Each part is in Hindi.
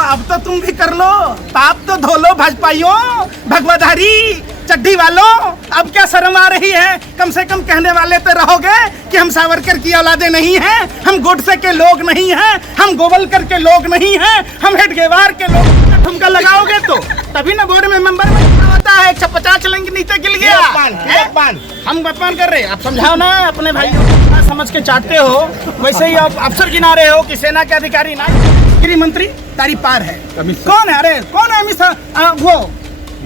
तो अब तो तुम भी कर लो, पाप तो धो लो भाजपाइयों, भगवाधारी चड्डी वालों। अब क्या शर्म आ रही है? कम से कम कहने वाले तो रहोगे कि हम सावरकर की औलादे नहीं हैं, हम गोडसे के लोग नहीं हैं, हम गोवलकर के लोग नहीं हैं, हम हेडगेवार के लोग। ठुमका लगाओगे तो तभी ना बोर्ड में मेंबर में होता है। 150 चलेंगे नीचे गिर गया। हम अपमान कर रहे, आप समझाओ ना अपने भाई को, समझ के चाटते हो। वैसे ही आप अफसर गिना रहे हो कि सेना के अधिकारी ना। गृह मंत्री तारी पार है, कौन है? अरे कौन है? अमित शाह वो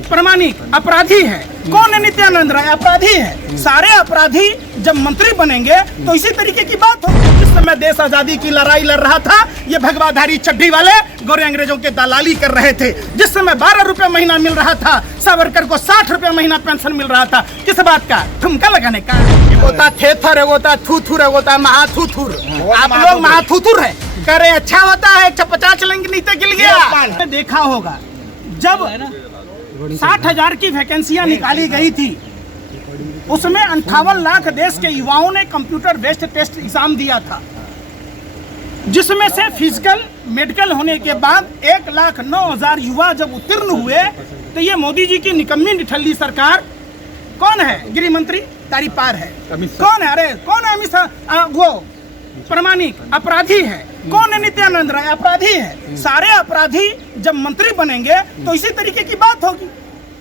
प्रमाणिक अपराधी है। कौन है? नित्यानंद राय अपराधी है। सारे अपराधी जब मंत्री बनेंगे तो इसी तरीके की बात हो। जिस समय देश आजादी की लड़ाई लड़ रहा था, ये भगवाधारी चड्डी वाले गोरे अंग्रेजों के दलाली कर रहे थे। जिस समय 12 रुपए महीना मिल रहा था, सावरकर को 60 रुपए महीना पेंशन मिल रहा था। किस बात का? ठुमका लगाने का। होता थेथर है, होता थूथुर है, होता महाथूथुर। आप लोग महाथूथुर है। कह रहे अच्छा होता है 150 चलेंगे नीचे गिर गया। देखा होगा जब 60,000 की वैकेंसियां निकाली गई थी, उसमें 58 लाख देश के युवाओं ने कंप्यूटर बेस्ड टेस्ट एग्जाम दिया था, जिसमें से फिजिकल मेडिकल होने के बाद 1,09,000 युवा जब उत्तीर्ण हुए, तो ये मोदी जी की निकम्मी निठल्ली सरकार। कौन है? गृह मंत्री तारी पार है, कौन है? अरे कौन है? अमित शाह वो प्रमाणिक अपराधी है। कौन है? नित्यानंद राय अपराधी है। सारे अपराधी जब मंत्री बनेंगे तो इसी तरीके की बात होगी।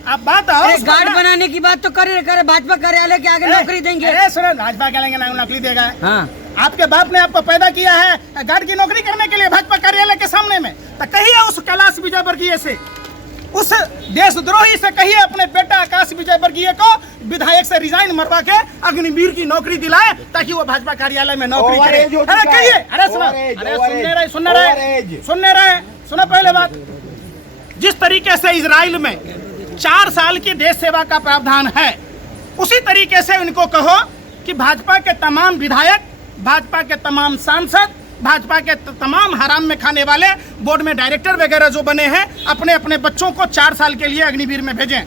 आप बात आओ, गार्ड बनाने की बात तो करे भाजपा कार्यालय के आगे नौकरी देंगे। अरे सुनो, भाजपा कार्यालय के नौकरी देगा। हाँ। आपके बाप ने आपको पैदा किया है गार्ड की नौकरी करने के लिए भाजपा कार्यालय के सामने में। तो कहिए उस कैलाश विजयवर्गीय से, उस देशद्रोही से कहिए अपने बेटा आकाश विजयवर्गीय को विधायक से रिजाइन मरवा के अग्निवीर की नौकरी दिलाए, ताकि वो भाजपा कार्यालय में नौकरी करे। अरे कहिए, अरे सुनो, अरे सुनने रहे। सुनो पहले बात, जिस तरीके से इजराइल में 4 साल की देश सेवा का प्रावधान है, उसी तरीके से उनको कहो कि भाजपा के तमाम विधायक, भाजपा के तमाम सांसद, भाजपा के तमाम हराम में खाने वाले बोर्ड में डायरेक्टर वगैरह जो बने हैं, अपने अपने बच्चों को 4 साल के लिए अग्निवीर में भेजें।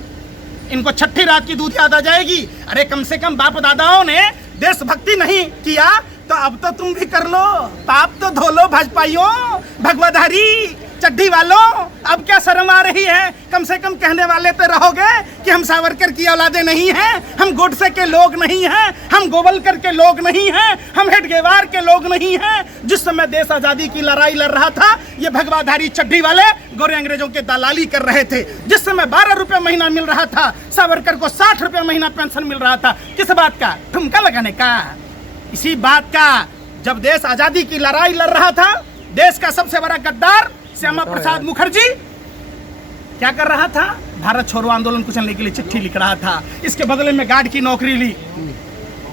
इनको छठी रात की दूध याद आ जाएगी। अरे कम से कम बाप दादाओं ने देशभक्ति नहीं किया तो अब तो तुम भी कर लो, पाप तो धो लो भाजपाइयों, भगवाधारी चड्डी वालों। अब क्या शर्म आ रही है? कम से कम कहने वाले तो रहोगे कि हम सावरकर की औलादे नहीं हैं, हम गोडसे के लोग नहीं हैं, हम गोवलकर के लोग नहीं हैं, हम हेडगेवार के लोग नहीं हैं। जिस समय देश आजादी की लड़ाई लड़ रहा था, ये भगवाधारी चड्डी वाले गोरे अंग्रेजों के दलाली कर रहे थे। जिस समय 12 रुपए महीना मिल रहा था, सावरकर को 60 रुपए महीना पेंशन मिल रहा था। किस बात का? ठुमका लगाने का। इसी बात का, जब देश आजादी की लड़ाई लड़ रहा था, देश का सबसे बड़ा गद्दार श्यामा प्रसाद मुखर्जी क्या कर रहा था? भारत छोड़ो आंदोलन को चलने के लिए चिट्ठी लिख रहा था, इसके बदले में गार्ड की नौकरी ली।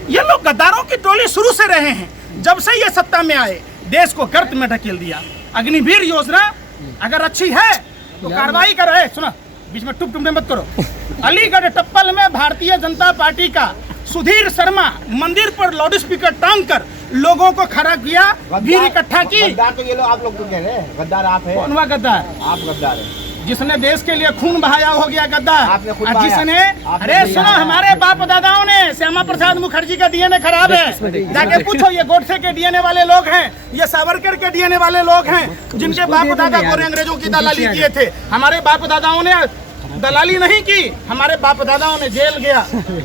ये लोग गद्दारों की टोली शुरू से रहे हैं। जब से ये सत्ता में आए, देश को गर्त में ढकेल दिया। अग्निवीर योजना अगर अच्छी है तो कार्रवाई करे। सुनो, बीच में टुप मत करो। अलीगढ़ टप्पल में भारतीय जनता पार्टी का सुधीर शर्मा मंदिर पर लाउड स्पीकर टांग कर लोगों को खड़ा किया, भीड़ इकट्ठा की। गद्दार तो ये लोग आप लोग तो कह रहे हैं, गद्दार आप है। कौन हुआ गद्दार? आप गद्दार है। जिसने देश के लिए खून बहाया हो गया गद्दार। आपने खून बहाया। जिसने, अरे सुनो, हमारे बाप दादाओं ने, श्यामा प्रसाद मुखर्जी का डीएनए खराब है, जाके पूछो। ये गोडसे के डीएनए वाले लोग हैं, ये सावरकर के डीएनए वाले लोग हैं, जिनके बाप दादा गोरे अंग्रेजों की दलाली किए थे। हमारे बाप दादाओं ने दलाली नहीं की, हमारे बाप दादाओं ने जेल गया,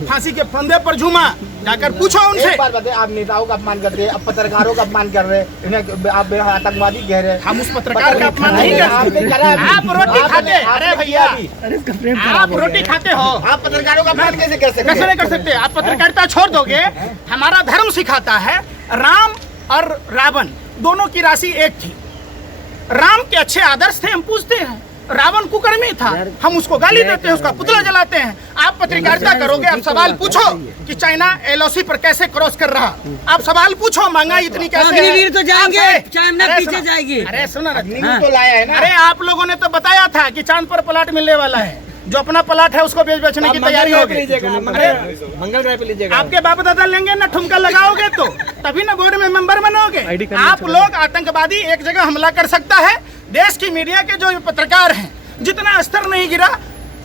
फांसी के फंदे पर झूमा। जाकर पूछो उनसे। एक बात बताइए, आप नेताओं का अपमान कर रहे हैं, अब पत्रकारों का अपमान कर रहे हैं, इन्हें आप आतंकवादी कह रहे हैं। हम उस पत्रकार का अपमान नहीं करते। आप रोटी खाते, अरे भैया आप रोटी खाते हो, आप पत्रकारों का अपमान कैसे कर सकते? कैसे नहीं कर सकते? आप पत्रकारिता छोड़ दोगे? हमारा धर्म सिखाता है, राम और रावण दोनों की राशि एक थी। राम के अच्छे आदर्श थे, हम पूछते हैं। रावण कुकर्मी था, हम उसको गाली देते हैं, उसका पुतला जलाते हैं। आप पत्रकारिता करोगे, आप सवाल पूछो कि चाइना एलओसी पर कैसे क्रॉस कर रहा। आप सवाल पूछो, महंगाई इतनी कैसे है? अग्निवीर तो जाएंगे, चाइना पीछे जाएगी। अरे सुनो ना, तो लाया है ना। अरे आप लोगों ने तो बताया था कि चांद पर प्लाट मिलने वाला है। जो अपना प्लाट है उसको बेचने की तैयारी होगी। मंगल ग्रह पे लीजिएगा। आपके बाप दादा लेंगे ना, ठुमका लगाओगे तो तभी ना बोर्ड में मेंबर बनोगे। आप लोग आतंकवादी एक जगह हमला कर सकता है। देश की मीडिया के जो पत्रकार हैं, जितना स्तर नहीं गिरा,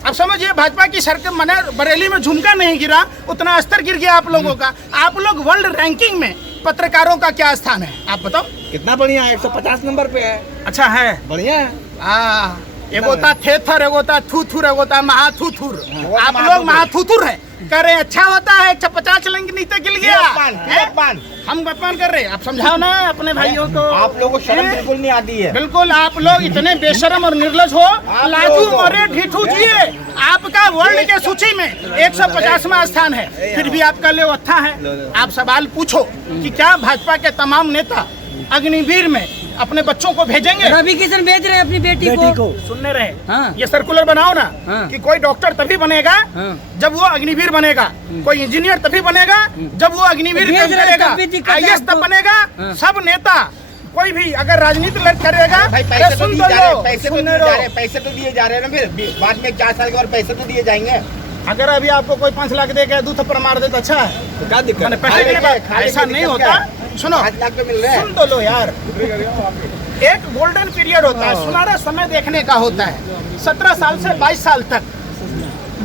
अब समझिए भाजपा की सरकार मने बरेली में झुमका नहीं गिरा, उतना स्तर गिर गया आप लोगों का। आप लोग वर्ल्ड रैंकिंग में पत्रकारों का क्या स्थान है, आप बताओ? कितना बढ़िया है, 150 नंबर पे है। अच्छा है, बढ़िया है। एक होता थेथर, एक होता थूथुर, एक होता महाथूथुर। आप लोग महाथूथुर है कह रहे हैं, अच्छा होता है 150 लंग नीचे गिल गया। हम अपमान कर रहे हैं, आप समझाओ ना अपने भाइयों को। आप लोगों को शर्म बिल्कुल नहीं आती है। बिल्कुल, आप लोग इतने बेशरम और निर्लज हो। लाजू मौर्य ढीठू जी, आपका वर्ल्ड के सूची में 150वां स्थान है, फिर भी आपका ले अच्छा है। आप सवाल पूछो कि क्या भाजपा के तमाम नेता अग्निवीर में अपने बच्चों को भेजेंगे? रवि किशन भेज रहे हैं अपनी बेटी को। सुनने रहे, हाँ। ये सर्कुलर बनाओ ना, हाँ। कि कोई डॉक्टर तभी बनेगा हाँ। जब वो अग्निवीर बनेगा, कोई इंजीनियर तभी बनेगा जब वो अग्निवीर भेज काम रहे करेगा, तब भी दिक्कत है IAS तब आपको। बनेगा। हाँ। सब नेता कोई भी अगर राजनीति करेगा, भाई पैसे तो सुन दिए तो जा रहे लो, हैं, पैसे तो सुनने दिए जा रहो। रहे हैं, पैसे तो दिए जा रहे हैं ना। फिर बाद में 4 साल के बाद पैसे तो दिए जाएंगे। अगर अभी आपको कोई 5 लाख देगा, 2 थप्पड़ मार दे तो अच्छा है। तो क्या दिक्कत? मैंने पैसे के बाद ऐसा नहीं होता। सुनो, 5 लाख तो मिल रहे हैं। सुन तो लो यार, एक गोल्डन पीरियड होता है, सुनहरा समय देखने का होता है। 17 साल से 22 साल तक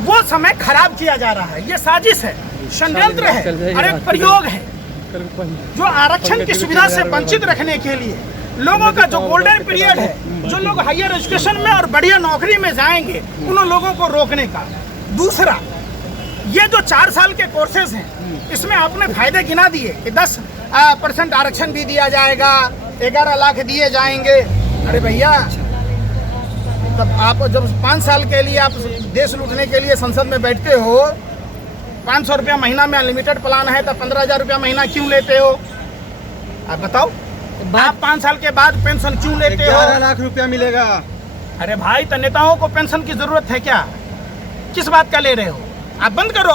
वो समय खराब किया जा रहा है। ये साजिश है, षड्यंत्र है और एक प्रयोग है जो आरक्षण की सुविधा से वंचित रखने के लिए लोगों का जो गोल्डन पीरियड है, जो लोग हायर एजुकेशन में और बढ़िया नौकरी में जाएंगे, उन लोगों को रोकने का। दूसरा, ये जो 4 साल के कोर्सेज हैं, इसमें आपने फायदे गिना दिए कि 10% आरक्षण भी दिया जाएगा, 11 लाख दिए जाएंगे। अरे भैया, तब आप जब 5 साल के लिए आप देश लूटने के लिए संसद में बैठते हो, 500 रुपया महीना में अनलिमिटेड प्लान है, तो 15,000 रुपया महीना क्यों लेते हो? आप बताओ। आप 5 साल के बाद पेंशन क्यों लेते हो? 11 लाख रुपया मिलेगा। अरे भाई, तो नेताओं को पेंशन की जरूरत है क्या? किस बात का ले रहे हो? आप बंद करो।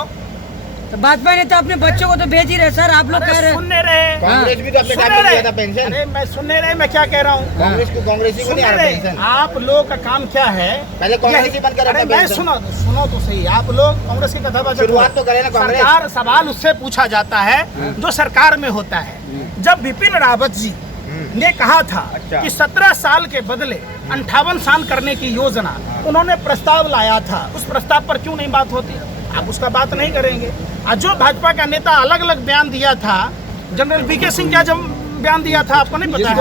तो भाजपा ने तो अपने बच्चों को तो भेज ही रहे सर, आप लोग कह रहे हैं। सुनने रहे, कांग्रेस भी तो अपने टाइम में दिया था पेंशन। अरे मैं सुनने रहे, मैं क्या कह रहा हूँ। कांग्रेस को कांग्रेसी को नहीं आ रहा पेंशन। आप लोग का काम क्या है? पहले कांग्रेस ही बंद कर अरे रहा था मैं पेंशन। सुनो तो सही। आप लोग कांग्रेस की कथा बात शुरुआत तो करे ना कांग्रेस। सरकार, सवाल उससे पूछा जाता है जो सरकार में होता है। जब विपिन रावत जी ने कहा था कि 17 साल के बदले 58 साल करने की योजना, उन्होंने प्रस्ताव लाया था, उस प्रस्ताव पर क्यों नहीं बात होती? आप उसका बात नहीं करेंगे। और जो भाजपा का नेता अलग अलग बयान दिया था, जनरल VK सिंह क्या जब बयान दिया था आपको नहीं पता है?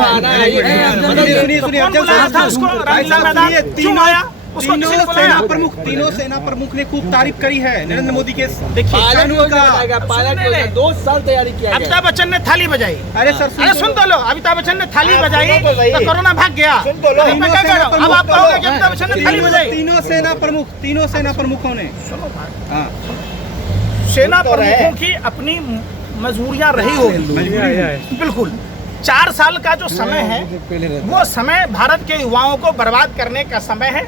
तो कौन बुलाया था उसको रामलीला मैदान? क्यों आया? उसको किसी ने बुलाया? तीनों सेना प्रमुख ने खूब तारीफ करी है नरेंद्र मोदी के देखिए, का 2 साल तैयारी किया गया। अमिताभ बच्चन ने थाली बजाई। अरे सर अरे सुन तो लो, अमिताभ बच्चन ने थाली बजाई सुनो तो सही। तो कोरोना भाग गया। सुन तो लो। अरे मैं क्या कह रहा हूँ? अब आप कहोगे कि अमिताभ बच्चन ने थाली बजाई। तीनों सेना प्रमुखों ने सुनो बात। हाँ सेना तो रहे। प्रमुखों की अपनी मजबूरियां रही होगी, बिल्कुल। 4 साल का जो समय है, वो समय भारत के युवाओं को बर्बाद करने का समय है।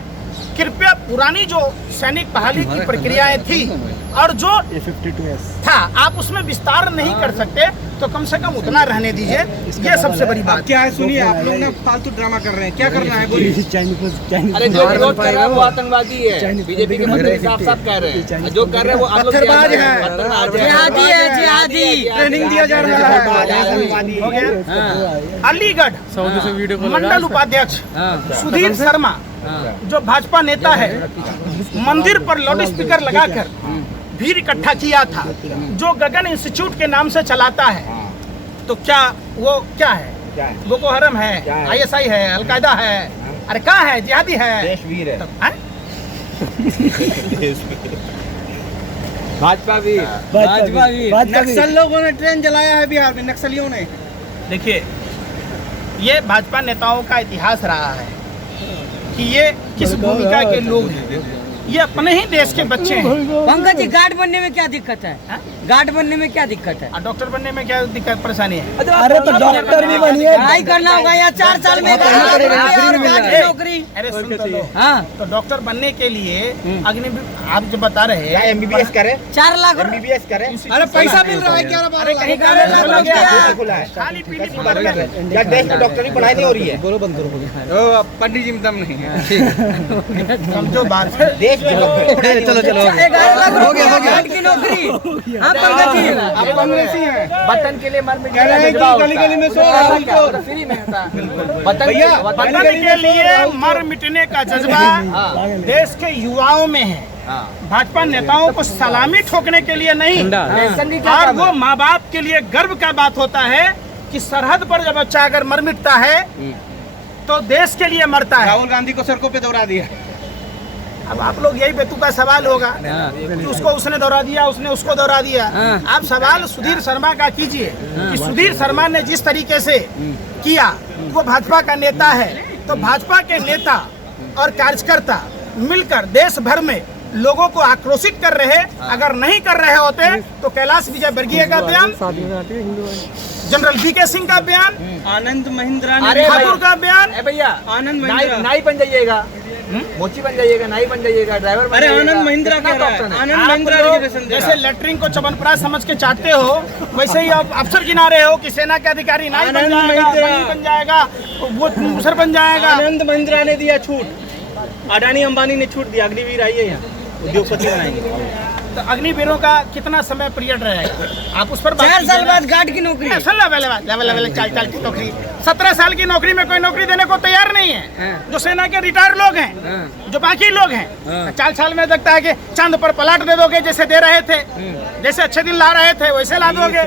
कृपया पुरानी जो सैनिक बहाली की प्रक्रियाएं थी और जो था, आप उसमें विस्तार नहीं कर सकते, तो कम से कम उतना रहने दीजिए। ये सबसे बड़ी बात। क्या है, सुनिए, आप लोग ना फालतू ड्रामा कर रहे हैं। क्या करना है बोलिए। अरे जो विरोध कर रहा है वो आतंकवादी है, बीजेपी के मंत्री साफ कह रहे हैं। जो कर रहे हैं वो आप लोग पत्थरबाज है। जिहादी है, जिहादी। ट्रेनिंग दिया जा रहा है। हो गया। अलीगढ़ मंडल उपाध्यक्ष सुधीर शर्मा, जो भाजपा नेता है, मंदिर पर लाउड स्पीकर लगाकर भीड़ इकट्ठा किया था, जो गगन इंस्टीट्यूट के नाम से चलाता है। तो क्या वो क्या है? बोको हरम है, ISI है, अलकायदा है, अरे क्या है? जिहादी है, देशवीर है। हैं? भाजपा भी नक्सल लोगों ने ट्रेन जलाया है बिहार में, नक्सलियों ने। देखिए, ये भाजपा नेताओं का इतिहास रहा है कि ये किस भूमिका के लोग हैं। ये अपने ही देश के बच्चे हैं। पंकज जी, गार्ड बनने में क्या दिक्कत है? हाँ? गार्ड बनने में क्या दिक्कत है? और डॉक्टर बनने में क्या दिक्कत परेशानी है? अरे तो डॉक्टर भी बनिए, पढ़ाई करना होगा या 4 साल में गार्ड की नौकरी। अरे सुन तो लो, हाँ, तो डॉक्टर बनने के लिए आप जो बता रहे क्या हैं, MBBS करे? 4 लाख MBBS करे? अरे पैसा मिल रहा है 11-12 अरे लाख। कहीं का खुला गया। खुला है। खाली पीली कैसी बात कर रहे हैं? क्या देश में डॉक्टरी पढ़ाई नहीं हो रही है? पंडित जी में दम नहीं है। समझो बात। देश में डॉक्टरी पढ़ाई नहीं हो रही है। 11 लाख रुपया गार्ड की नौकरी। हाँ पंकज जी, आप कांग्रेसी हैं। वतन के लिए मर मिट कह रहे हैं कि गली-गली में 100 राहुल को फ्री में होता है। भैया, वतन के लिए मर मिटने का जज्बा देश के युवाओं में है। भाजपा नेताओं को सलामी ठोकने के लिए नहीं, पेंशन की क्या और काम वो है? माँ बाप के लिए गर्व का बात होता है कि सरहद पर जब बच्चा अगर मर मिटता है तो देश के लिए मरता है। राहुल गांधी को सड़कों पे दौड़ा दिया। अब आप लोग यही बेतुका सवाल होगा कि उसको उसने दौड़ा दिया, उसने उसको दौड़ा दिया। आप सवाल सुधीर शर्मा का कीजिए कि सुधीर शर्मा ने जिस तरीके से किया, वो भाजपा का नेता है, तो भाजपा के नेता और कार्यकर्ता मिलकर देश भर में लोगों को आक्रोशित कर रहे। अगर नहीं कर रहे होते तो कैलाश विजयवर्गीय का बयान, जनरल वीके सिंह का बयान, आनंद महिंद्रा ने अरे ठाकुर का बयान, भैया आनंद महिंद्रा नाई बन जाइएगा, मोची बन जाइएगा, नाई बन जाइएगा, ड्राइवर बन अरे जाइएगा। आनंद महिंद्रा कितना कह रहा तो है, option आनंद आप महिंद्रा लोग रिजर्वेशन दे रहा जैसे है। लेटरिन को चवनप्राश समझ के चाहते हो, वैसे ही आप अफसर गिना रहे हो कि सेना के अधिकारी नाई बन आनंद जाएगा, महिंद्रा। बनी बन जाएगा, वो मुसर बन जाएगा। आनंद महिंद्रा ने दिया छूट, अडानी अंबानी ने छूट दिया। अग्निवीर आइए यहाँ, उद्योगपति बनाएंगे। तो अग्निवीरों का कितना समय पीरियड रहेगा, आप उस पर बात 4 साल कीजिए ना। बाद गार्ड की नौकरी। लेवल लेवल 4 की नौकरी, 17 साल की नौकरी में कोई नौकरी देने को तैयार नहीं है। जो सेना के रिटायर लोग हैं, जो बाकी लोग हैं, 4 साल में लगता है कि चांद पर प्लाट दे दोगे, जैसे दे रहे थे, जैसे अच्छे दिन ला रहे थे वैसे ला दोगे।